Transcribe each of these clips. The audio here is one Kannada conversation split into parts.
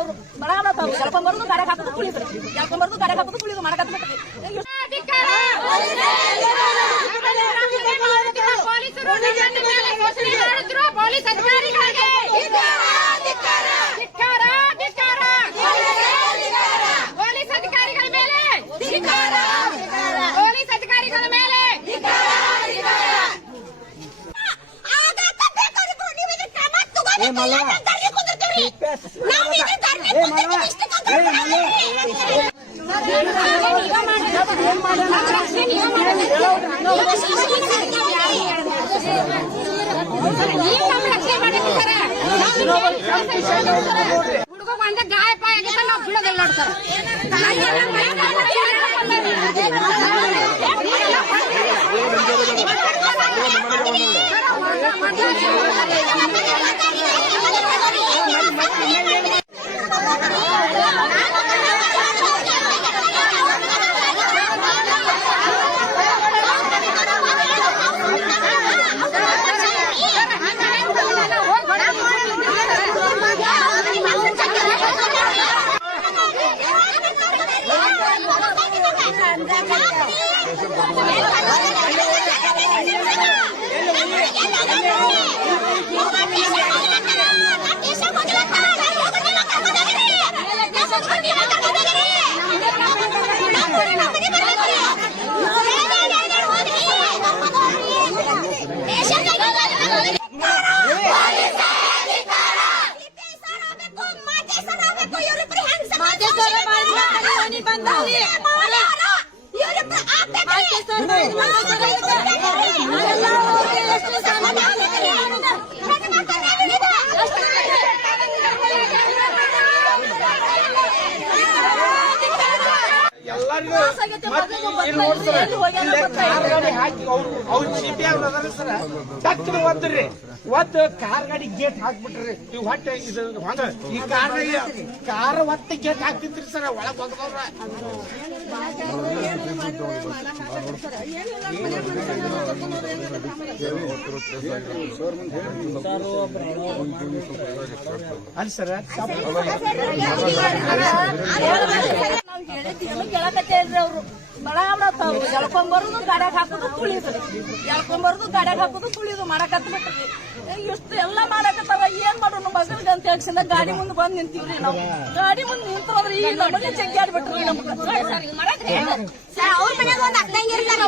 ಅವರು ಬಡ ಮಾಡ್ತಾವ್ರು ಎಳ್ಕೊಂಬರ್ದು ಗಾಡಿ ಹಾಕೋದು ಕುಳಿದ್ರು ಎಳ್ಕೊಂಬರ್ದು ಗಾಡಿ ಹಾಕೋದು ಕುಳಿದ್ರು ಮಾಡಕತ್ತ ಪೊಲೀಸ್ ಅಧಿಕಾರಿಗಳಿಗೆ ಪೊಲೀಸ್ ಅಧಿಕಾರಿಗಳ ಮೇಲೆ ಪೊಲೀಸ್ ಅಧಿಕಾರಿಗಳ ಮೇಲೆ ಹುಡುಗ ಒಂದ ಗಾಯಪ ಆಗಿದ್ರೆ ನಾವು ಬಿಡೋದಿಲ್ಲ ನೋಡ್ತಾರೆ ಒತ್ತು ಕಾರ್ ಗಾಡಿ ಗೇಟ್ ಹಾಕ್ಬಿಟ್ರಿ ನೀವು ಹೊಟ್ಟೆ ಈ ಕಾರ್ ಒತ್ತ ಗೇಟ್ ಹಾಕ್ತಿದ್ರಿ ಸರ್ ಒಳಗ್ ಹೋಗ್ದವ್ರ ಅಲ್ಲಿ ಸರ್ ಕೇಳಕತ್ತೇಳ್ರಿ ಅವ್ರು ಬಡ ಮಾಡ್ತಾವ್ರು ಎಳ್ಕೊಂಬರ್ದು ಗಾಡ್ಯಾಗ ಹಾಕೋದು ತುಳಿದ್ರು ಎಳ್ಕೊಂಬರ್ದು ಗಾಡ್ಯಾಗ ಹಾಕೋದು ತುಳಿದು ಮಾಡಕತ್ ಬಿಟ್ರಿ ಇಷ್ಟು ಎಲ್ಲಾ ಮಾಡಕತ್ತಾರ ಏನ್ ಮಾಡೋಣ ಮಗಲ್ಗೆ ಅಂತ ಹೇಳ್ಸಿಂದ ಗಾಡಿ ಮುಂದೆ ಬಂದ್ ನಿಂತೀವ್ರಿ ನಾವು ಗಾಡಿ ಮುಂದೆ ನಿಂತ್ರೋದ್ರಿ ಈಗ ನಮಗೆ ಜಗ್ಗಾಡ್ಬಿಟ್ರಿ ನಮ್ಗೆ ಅವ್ರ ಮನೆಗೆ ಒಂದ್ ಅಕ್ಕಂಗೆ ಇರ್ತಾರೆ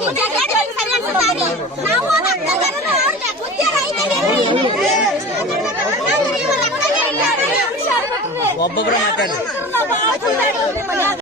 ಒಬ್ಬೊಬ್ರ ಮಾತಾಡಿ